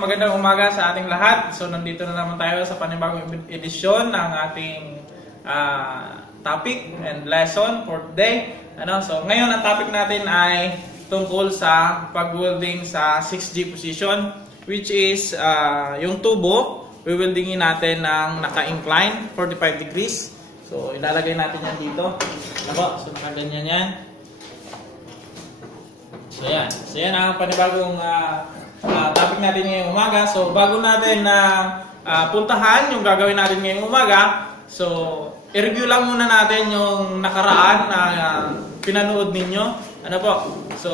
magandang umaga sa ating lahat. So nandito na naman tayo sa panibagong edisyon ng ating topic and lesson for today. So ngayon ang topic natin ay tungkol sa pag-welding sa 6G position, which is yung tubo, we-weldingin natin ng naka-incline 45 degrees. So ilalagay natin yan dito. So nakaganyan yan. So yan ang panibagong topic natin ngayong umaga. So bago natin puntahan yung gagawin natin ngayong umaga, so i-review lang muna natin yung nakaraan na pinanood ninyo. So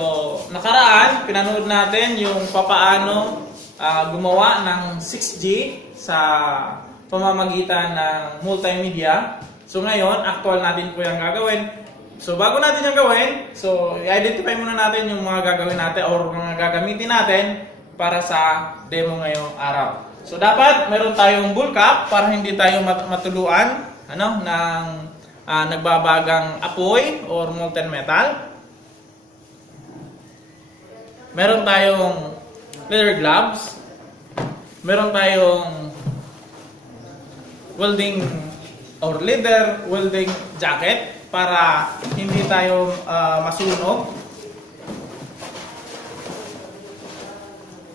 nakaraan, pinanood natin yung papaano gumawa ng 6G sa pamamagitan ng multimedia. So ngayon, actual natin po yung gagawin. So bago natin yung gawin, so i-identify muna natin yung mga gagawin natin or mga gagamitin natin para sa demo ngayong araw. So dapat meron tayong bull cap para hindi tayo matuluan ng nagbabagang apoy or molten metal. Meron tayong leather gloves. Meron tayong welding or leather welding jacket para hindi tayo masunog.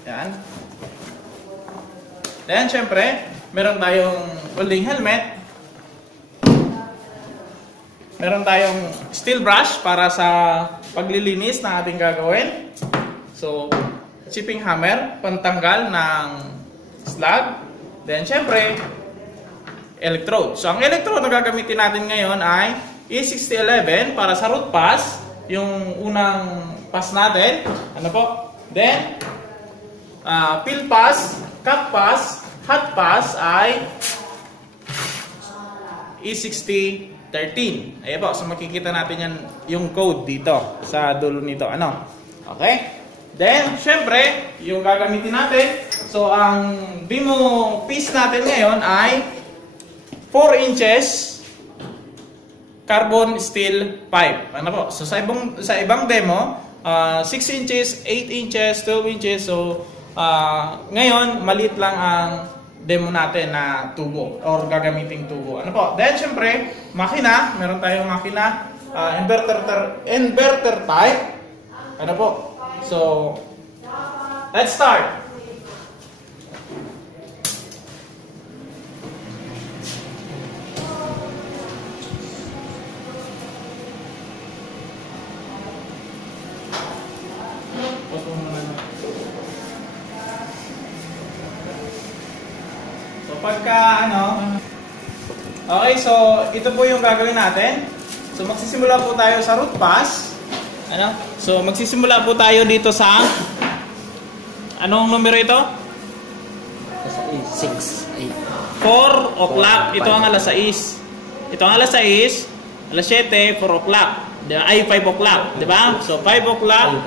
Yan. Then, syempre, meron tayong welding helmet. Meron tayong steel brush para sa paglilinis na ating gagawin. So, chipping hammer, pantanggal ng slag. Then, syempre, electrode. So, ang electrode na gagamitin natin ngayon ay E6011 para sa root pass, yung unang pass natin. Then, fill pass, cap pass, hot pass ay E6013. Ayan po, so makikita natin yan, yung code dito sa dulo nito. Okay? Then, syempre, yung gagamitin natin, so ang demo piece natin ngayon ay 4 inches carbon steel pipe. So sa ibang demo, 6 inches, 8 inches, 12 inches. So ngayon maliit lang ang demo natin na tubo or gagamiting tubo. Then syempre, makina, meron tayong makina, inverter type. So let's start. Okay, so ito po yung gagawin natin. So magsisimula po tayo sa root pass. So magsisimula po tayo dito sa anong numero ito? 6, 8. 4 o'clock. Ito ang alas 6. Ito ang alas 6, alas 7, 4 o'clock. Ay 5 o'clock, di ba? So 5 o'clock,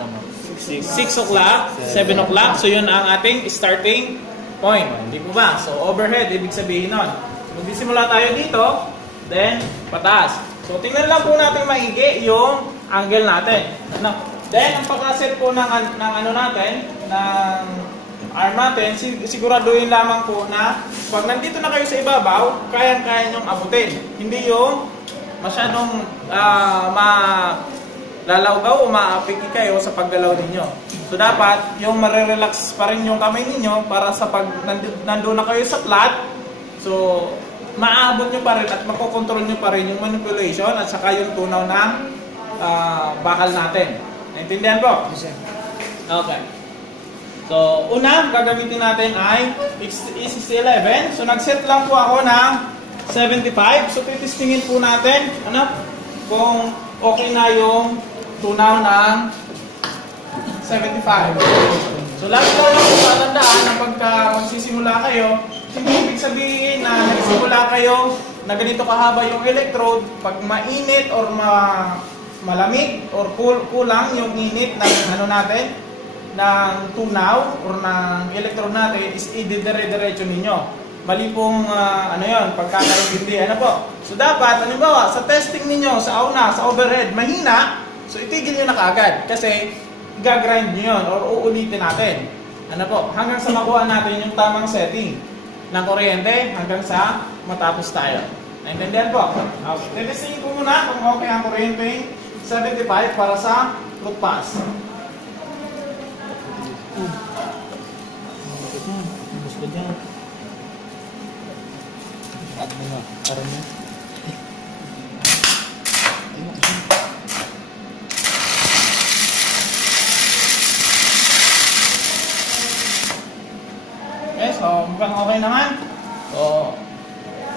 6 o'clock, 7 o'clock. So yun ang ating starting point. Hindi po ba? So overhead, ibig sabihin nun. Magsisimula tayo dito, then pataas. So tingnan lang po natin maigi yung angle natin. Then ang pagkaset po ng natin, ng arm natin, siguraduhin lamang po na pag nandito na kayo sa ibabaw, kayang-kaya nyong abutin. Hindi yung masyadong lalawgaw o maapiki kayo sa paggalaw ninyo. So dapat yung marirelax pa rin yung kamay ninyo para sa pag nandoon na kayo sa flat, so maaabot nyo pa rin at makokontrol nyo pa rin yung manipulation at saka yung tunaw ng bakal natin. Naintindihan po? Okay. So una, gagamitin natin ay E6011. So nag-set lang po ako ng 75. So titistingin po natin kung okay na yung tunaw ng 75. So lagi ko lang po tatandaan na pagka magsisimula kayo, hindi ibig sabihin na nagsimula kayo na ganito kahaba yung electrode. Pag mainit or malamig or kulang yung init ng natin, ng tunaw or ng electrode natin, is ididire-diretso ninyo. Mali pong pagkakaintindi. So dapat, halimbawa, sa testing ninyo, sa overhead, mahina, so itigil nyo na kaagad kasi gagrind nyo yun or uulitin natin. Ano po, hanggang sa makuha natin yung tamang setting ng kuryente hanggang sa matapos tayo. Naintindihan po? Okay. Testingin ko muna kung okay ang kuryente 75 para sa root pass. Gusto niya. At mga parang niya. Okay, so mukhang okay naman. So,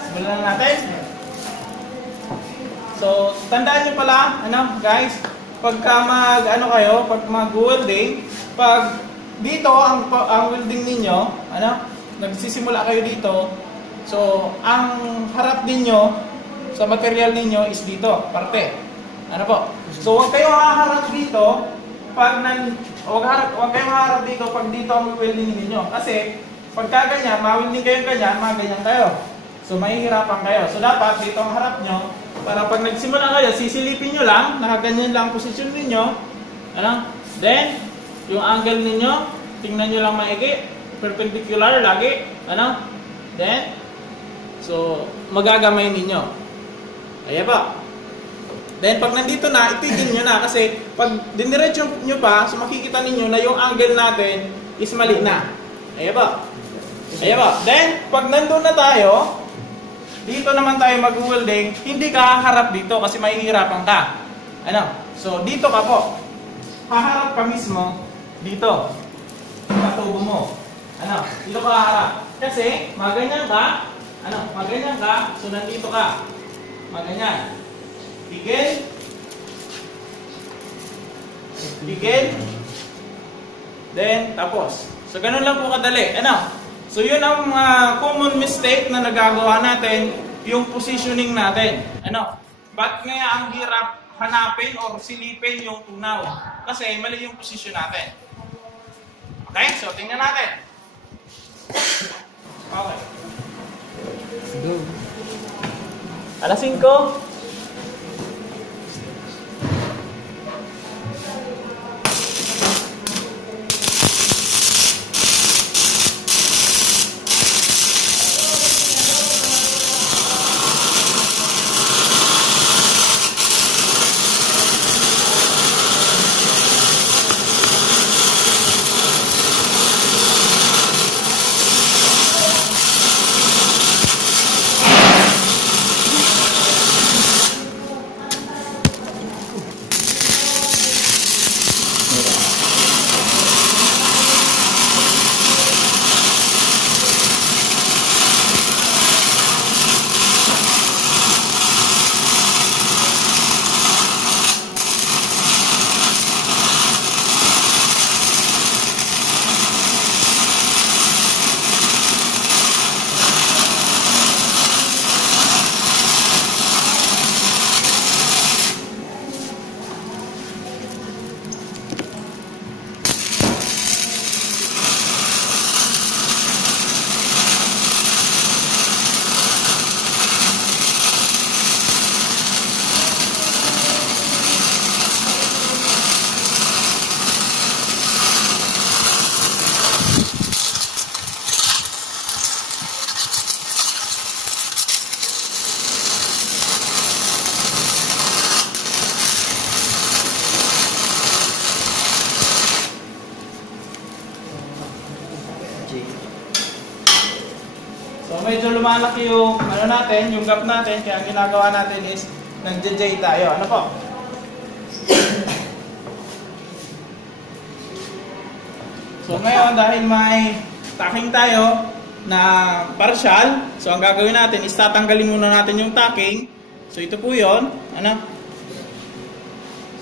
simulan na natin. So, tandaan nyo pala, guys, pagka pag mag-welding, pag dito ang welding ninyo, nagsisimula kayo dito, so, ang harap ninyo sa material ninyo is dito, parte. Ano po? So, huwag kayong haharap dito, huwag kayong haharap dito pag dito ang welding ninyo. Kasi, pagka ganyan, ma-welding kayo ganyan, ganyan kayo. So, mahihirapan kayo. So, dapat dito ang harap nyo, para pag nagsimula kayo, sisilipin nyo lang, nakaganyan lang posisyon ninyo. Then, yung angle ninyo, tingnan nyo lang maigi, perpendicular lagi. Then, so, magagamay ninyo. Ayan ba? Then, pag nandito na, itigil nyo na. Kasi, pag diniretso nyo pa, so makikita ninyo na yung angle natin is mali na. Ayan ba? Ayan ba? Then, pag nandun na tayo, dito naman tayo mag-welding, hindi ka haharap dito kasi mahihirapan ka. So, dito ka po. Haharap ka mismo dito. Sa tubo mo. Dito ka haharap. Kasi, maganyan ka. Maganyan ka. So, nandito ka. Maganyan. Tigil. Tigil. Then, tapos. So, ganun lang po kadali. So, yun ang common mistake na nagagawa natin, yung positioning natin. Ba't kaya ang hirap hanapin or silipin yung tunaw? Kasi mali yung position natin. Okay? So, tingnan natin. Okay. Go. Alas 5. So medyo lumalaki yung natin, yung gap natin, kaya ang ginagawa natin is nag-J tayo. Po? So ngayon dahil may tacking tayo na partial, so ang gagawin natin is tatanggalin muna natin yung tacking. So ito po 'yon,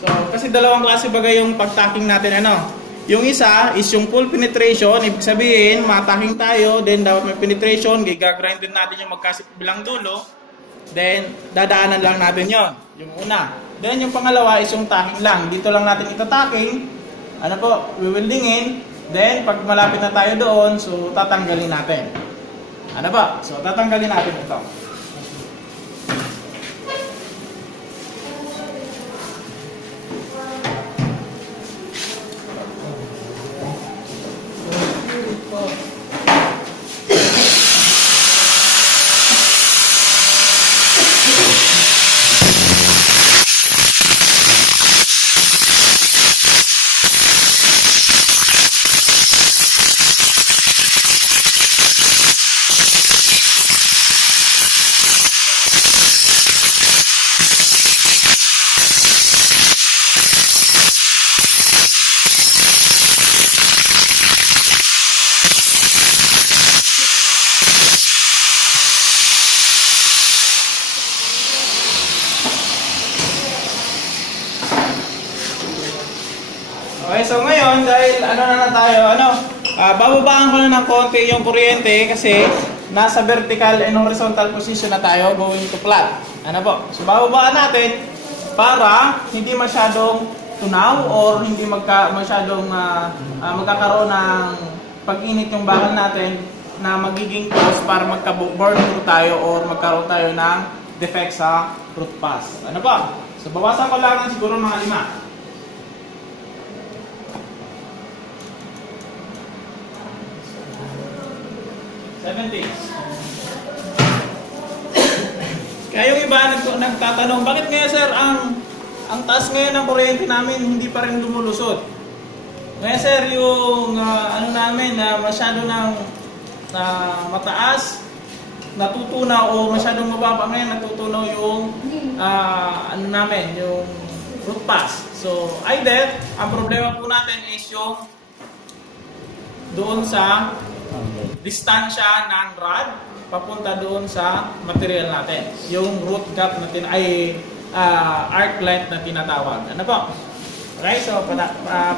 So kasi dalawang klase bagay yung pag-tacking natin, Yung isa is yung full penetration, ibig sabihin, matahing tayo, then dapat may penetration, gagrind din natin yung magkasibilang dulo, then dadaanan lang natin yon, yung una. Then yung pangalawa is yung tacking lang, dito lang natin ita-tacking, wiwildingin, then pag malapit na tayo doon, so tatanggalin natin. So tatanggalin natin ito. tayo. Bababaan ko na ng konti yung kuryente kasi nasa vertical and horizontal position na tayo going to flat. Ano po? So bababaan natin para hindi masyadong tunaw or hindi masyadong magkakaroon ng pag-init yung bakal natin na magiging cause para magka-burn tayo or magkaroon tayo ng defect sa root pass. Ano po? So bawasan ko lang siguro mga 5. 70. Kaya yung iba nagtatanong, bakit ngayon sir ang taas ngayon ng kuryente namin hindi pa rin lumulusot? Ngayon sir, yung namin na masyado ng mataas, natutunaw o masyadong mababa ngayon, natutunaw yung namin, yung root pass. So either, ang problema po natin is yung doon sa distansya ng rod papunta doon sa material natin. Yung root gap natin ay arc length na tinatawag. Ano po? Okay, so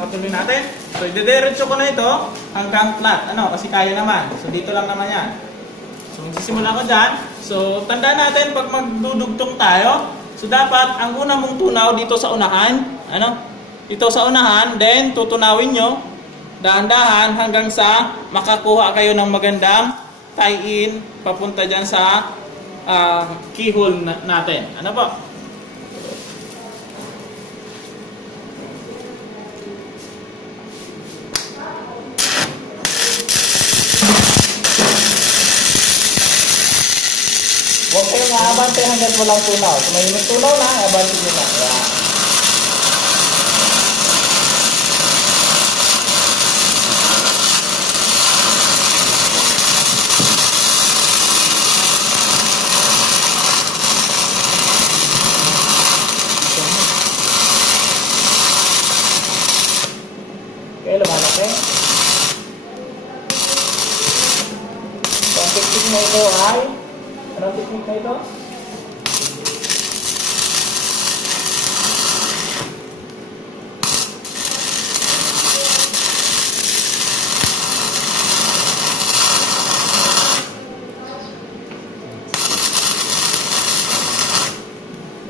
patuloy natin. So idediretso ko na ito hanggang flat. Kasi kaya naman. So dito lang naman yan. So magsisimula ko dyan. So tandaan natin pag magdudugtong tayo, so dapat ang una mong tunaw dito sa unahan. Dito sa unahan, then tutunawin nyo dahan-dahan hanggang sa makakuha kayo ng magandang tie-in papunta dyan sa keyhole natin. Ano po? Huwag kayong aabante hanggang walang tunaw. Kung may tunaw na, abante nyo na. Ayan. Okay, lumalaki. So, ang technique na ito ay, anong technique na ito?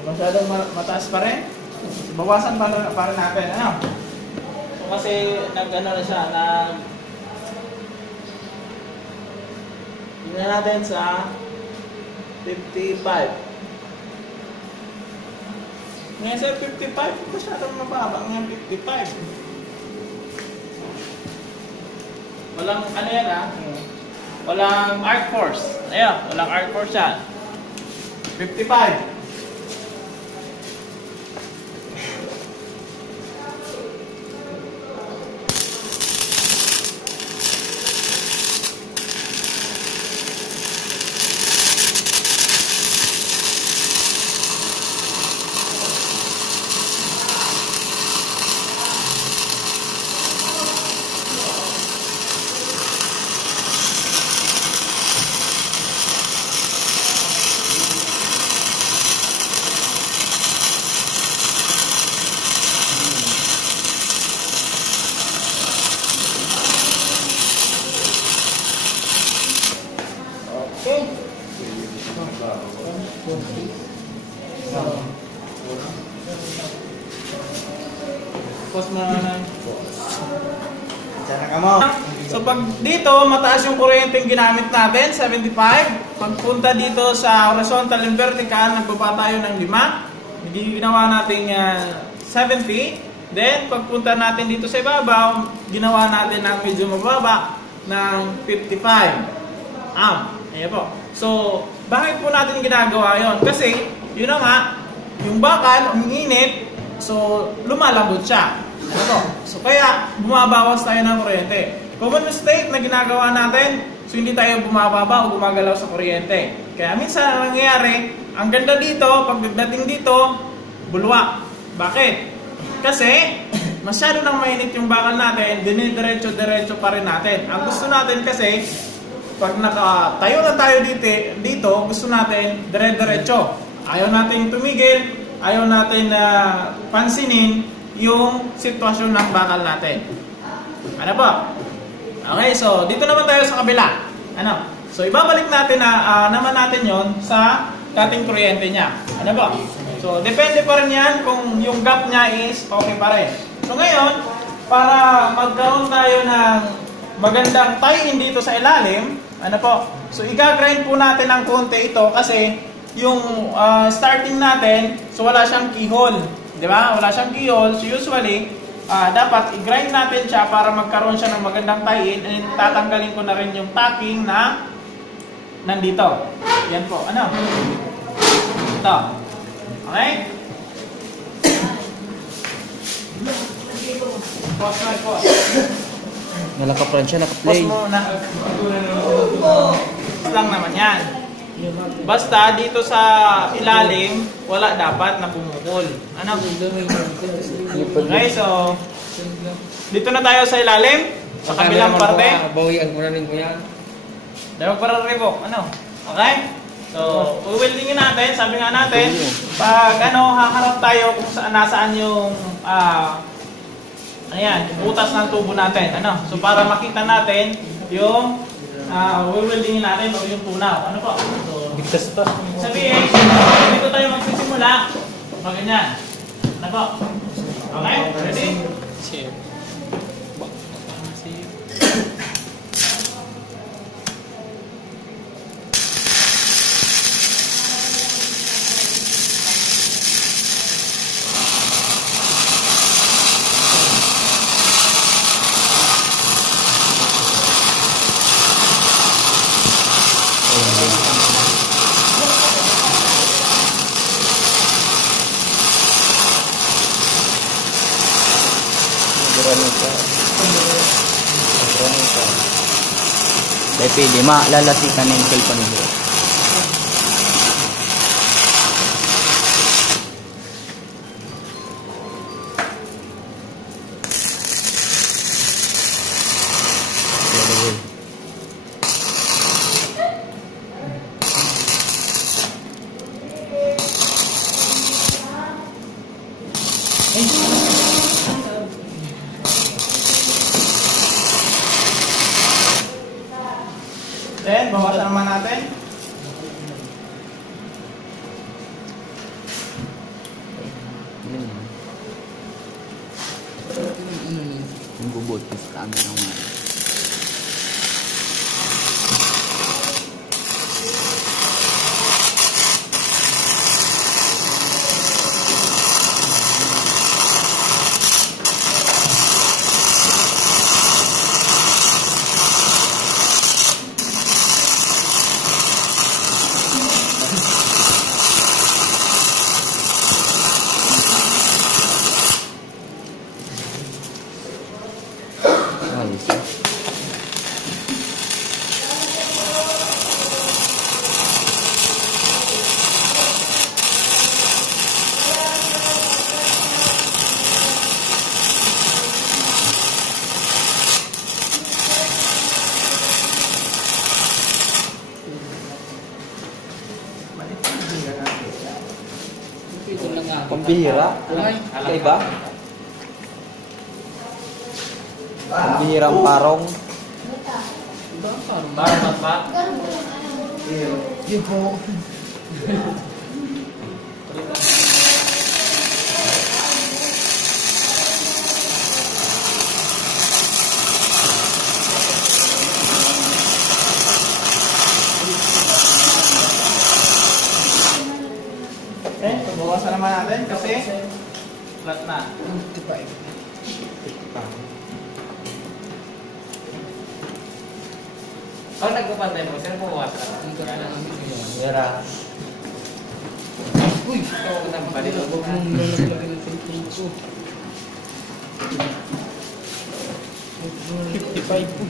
Masyadong mataas pa rin. Bawasan pa rin natin. Kasi na siya, tingnan natin sa 55. Ngayon sir, 55, masyadong mababa ngayon 55. Walang, walang arc force. Ayan, walang arc force yan. 55. So pag dito mataas yung kuryente yung ginamit natin, 75. Pagpunta dito sa horizontal and vertical, nagbaba tayo ng 5. Hindi ginawa natin 70. Then pagpunta natin dito sa ibabaw, ginawa natin ng medyo mababa ng 55 amp. Ayan po. So bakit po natin ginagawa yon? Kasi yun na nga, yung bakal umiinit, so lumalambot siya. Ano po? So kaya bumabawas tayo ng kuryente. Common mistake na ginagawa natin, so hindi tayo bumababa o gumagalaw sa kuryente. Kaya minsan ang nangyayari, ang ganda dito, pagdating dito, bulwa. Bakit? Kasi masyado nang mainit yung bakal natin, dinidiretso-diretso pa rin natin. Ang gusto natin kasi, pag nakatayo na tayo dito, gusto natin dire-diretso. Ayaw natin tumigil, ayaw natin pansinin yung sitwasyon ng bakal natin. Ano po? Okay, so dito naman tayo sa kabila. Ano? So ibabalik natin na naman natin yon sa dating kuryente niya. Ano po? So depende pa rin yan kung yung gap niya is okay pa rin. So ngayon, para magkaroon tayo ng magandang tie-in dito sa ilalim, ano po? So i-grind po natin ng konti ito kasi yung starting natin, so wala siyang keyhole. Di ba? Wala siyang keyhole. So usually, dapat i-grind natin siya para magkaroon siya ng magandang tie-in, and tatanggalin ko na rin yung tacking na nandito. Yan po. Ano? Ito. Okay? Pause mo, pause. Nalaka-front siya, naka-play. Pause mo na. Lang naman yan. Basta dito sa ilalim, wala dapat na bumukol. Ano? Okay, so dito na tayo sa ilalim, sa kabilang parte. Bawian ko na rin ko yan. Dahil para revoke, ano? Okay? So, weldingin natin, sabi nga natin, pag ano, haharap tayo kung saan nasaan yung ayan, butas ng tubo natin. Ano? So, para makita natin yung weldingin natin o yung tunaw. Ano po? So, Bigtas to. sabihin, dito tayo magsisimula. Ganyan. Ano po? Okay? Ready? Share. Dahil pwede, malalasikan ng cellphone nito. Then, bawasan naman natin. Yung bubot sa camera mo. Pambihira? Kaiba? Pambihirang parong. Barang ba? Yun po. Okay, so bawasan naman natin kasi flat na. Kalau nagpapantay mo, sino po wasan? Mira. Uy! Ikaw ko na pa dito. Huwag mong lalagyan ng cellphone ko. 55 po.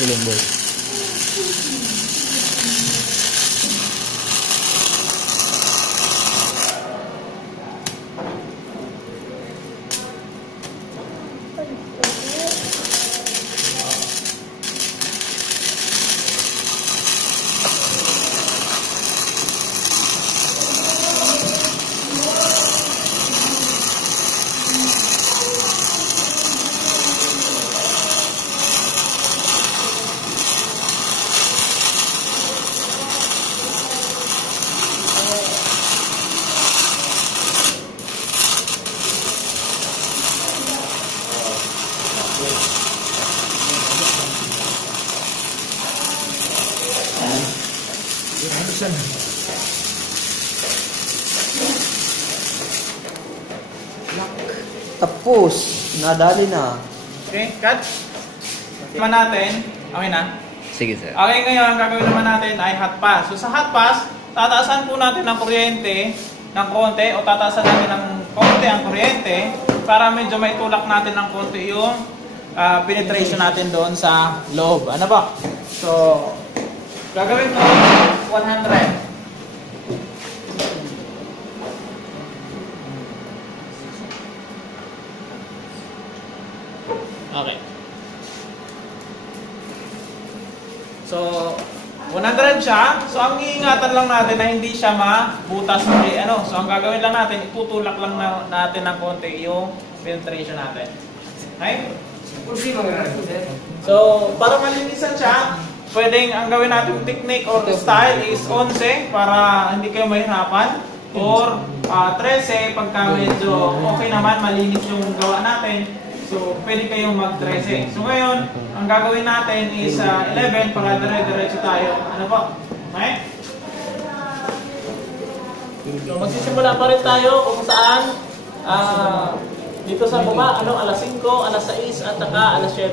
Siling boy. Tapos, nadali na. Okay, cut. Naman natin. Okay na? Sige, sir. Okay, ngayon, ang gagawin naman natin ay hot pass. So sa hot pass, tataasan po natin ang kuryente ng konti o tataasan natin ng konti ang kuryente para medyo maitulak natin ng konti yung penetration natin doon sa loob. Ano ba? So, gagawin mo 100. Okay. So, 100 siya. So, ang iingatan lang natin na hindi siya mabutas. So, ang gagawin lang natin, itutulak lang natin ng konti yung penetration natin. Okay? So, para malinisan siya, pwedeng ang gawin natin technique or style is 11 para hindi kayo mahirapan. Or 13 pagka medyo okay naman, malinis yung gawa natin. So, pwede kayong mag-13. So, ngayon, ang gagawin natin is 11 para dire-diretso tayo. Ano po? Okay? So, magsisimula pa rin tayo kung saan dito sa baba, alas 5, alas 6, at saka alas 7.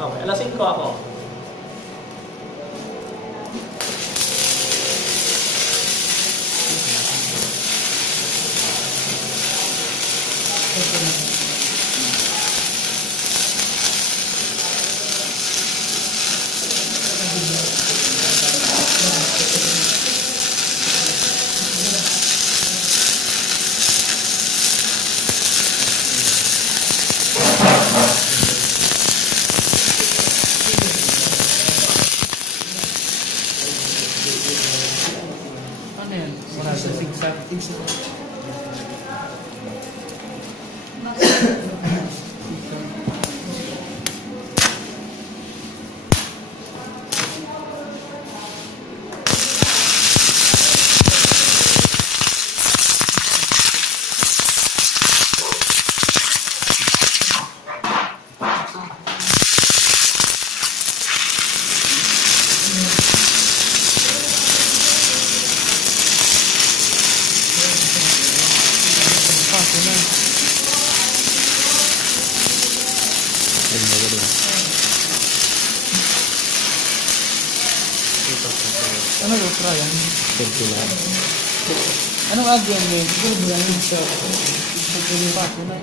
Okay, alas 5 ako. Ano yan? Wala sa zigzag. Ano yung try yan? Circular. Anong agyan mo yun? Siguro ba yan siya? Pagkali pa ako na.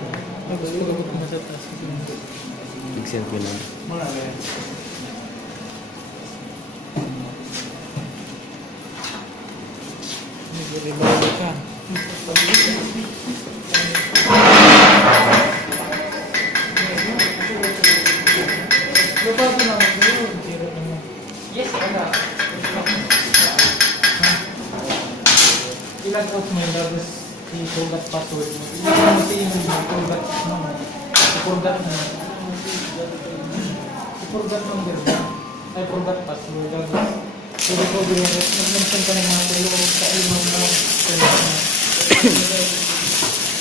Nagpagod ko matatas. Big circular. Muna rin. Nagpagod ka. Babago na ako yun. Yes, ano? Ilag-out mo yung labas i-forgot password mo. Hindi ko kasi yung i-forgot mo. I-forgot mo. I-forgot number mo. Ay, forgot password. Labas. I-recovery mo. Nag-mention ka ng mga tulong sa email mo.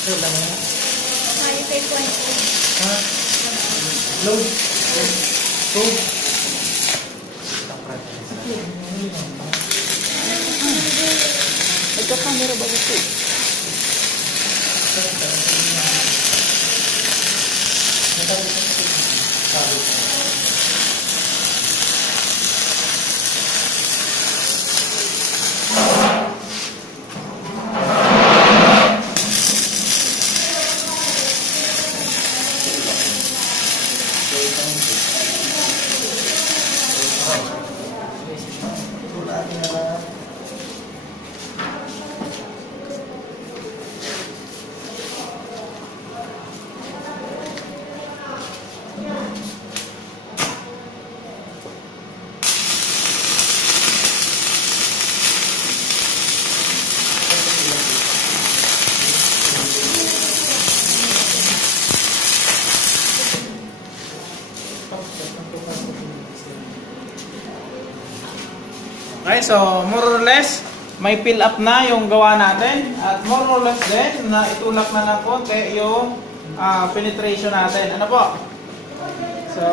Sir, lang yan. Ha? Load. Code. Nagka-camera ba ito? Okay, so more or less, may fill up na yung gawa natin. At more or less din, na itulak na ng konti yung penetration natin. Ano po? So,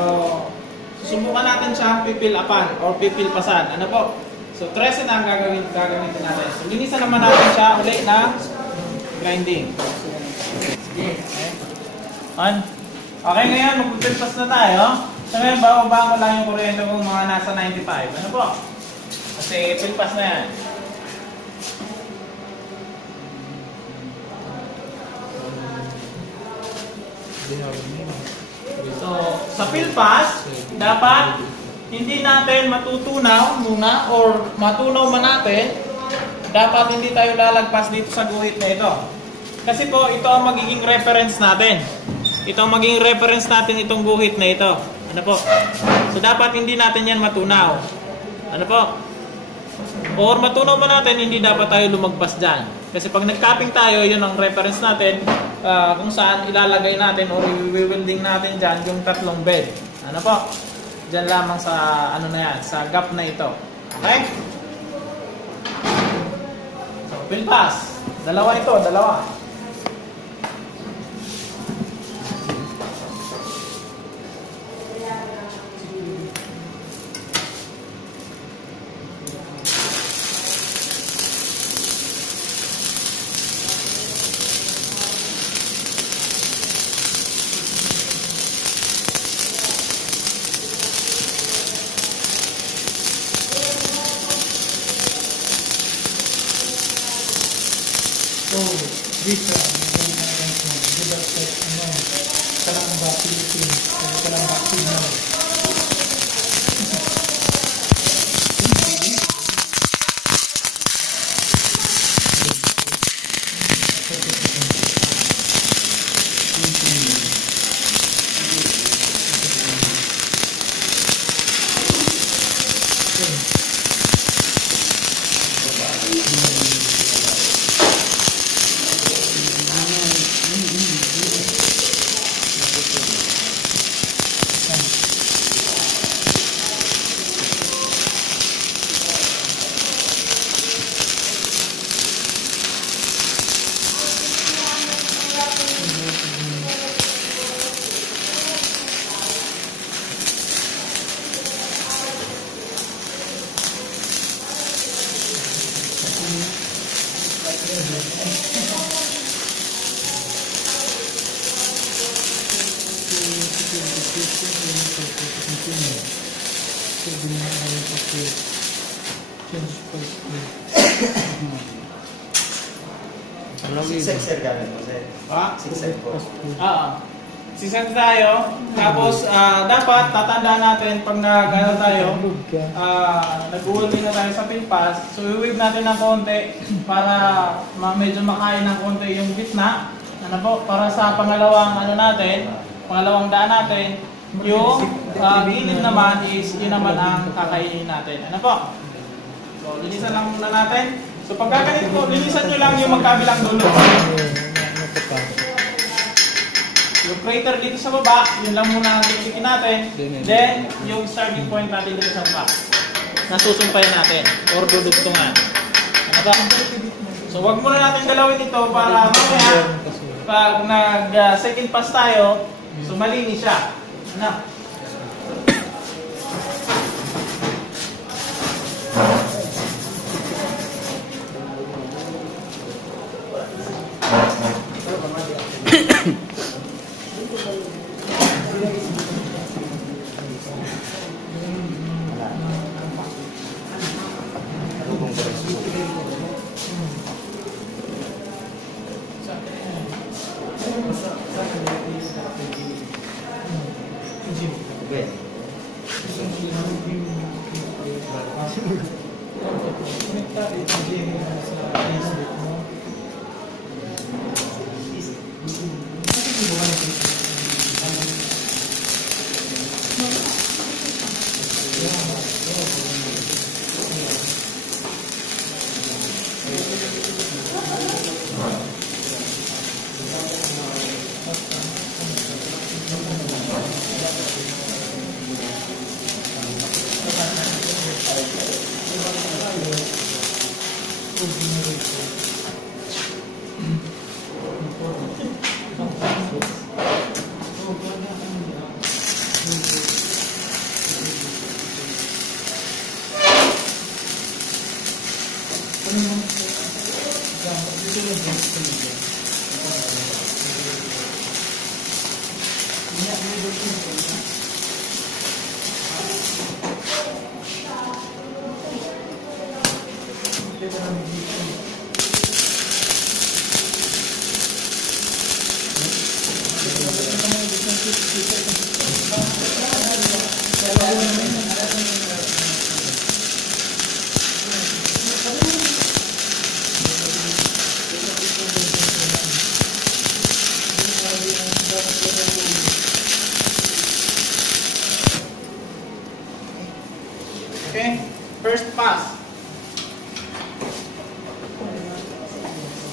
susubukan natin siya pipil upan or pipil pasan. Ano po? So 13 na ang gagamitin natin. So linisan naman natin siya ulit ng grinding. Okay. Okay, ngayon magpipilpas na tayo. So ngayon bababa ko lang yung kuryente kung mga nasa 95. Ano po? Kasi pilpas na yan. So, sa pilpas, dapat hindi natin matutunaw muna or matunaw man natin, dapat hindi tayo lalagpas dito sa guhit na ito. Kasi po, ito ang magiging reference natin. Ito ang magiging reference natin itong guhit na ito. Ano po? So, dapat hindi natin yan matunaw. Ano po? Or matunaw man natin, hindi dapat tayo lumagpas dyan. Kasi pag nag-capping tayo, yun ang reference natin kung saan ilalagay natin or i-welding natin dyan yung tatlong bed. Ano po? Dyan lamang sa ano na yan, sa gap na ito. Okay? So, pilpas. Dalawa ito, dalawa. So, this good aspect, Kalamba, Philippines, Kalamba, Signal. Sir gamit mo, sir. Ha? 6 po. Sisend tayo. Tapos, dapat tatandaan natin pag nag-ano tayo, nag-welding na tayo sa pilpas. So, i-weave natin ng konti para medyo makain ng konti yung gitna. Ano po? Para sa pangalawang ano natin, pangalawang daan natin, yung gilid naman is yun naman ang kakainin natin. Ano po? So, linisan lang muna natin. So, pagkakanit po, linisan nyo lang yung magkabilang dulo. Yung crater dito sa baba, yun lang muna ang titikin natin. Then, yung starting point natin dito sa baba. Nasusumpayan natin or dudugtungan. Ano ba? So, wag muna natin galawin ito para mamaya, pag nag-second pass tayo, so malinis siya. Ano? Okay, first pass.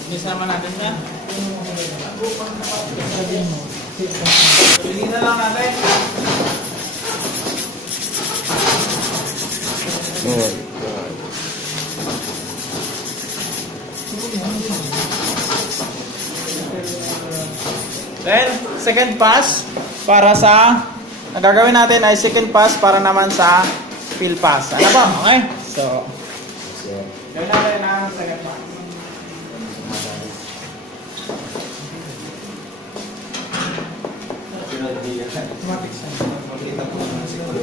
Isama natin siya. Pili na lang natin. Then, second pass para sa ang gagawin natin ay second pass para naman sa field pass. Ano ba? Okay? So, gawin natin ang second pass. Automatic siya. Makita po ng siguro.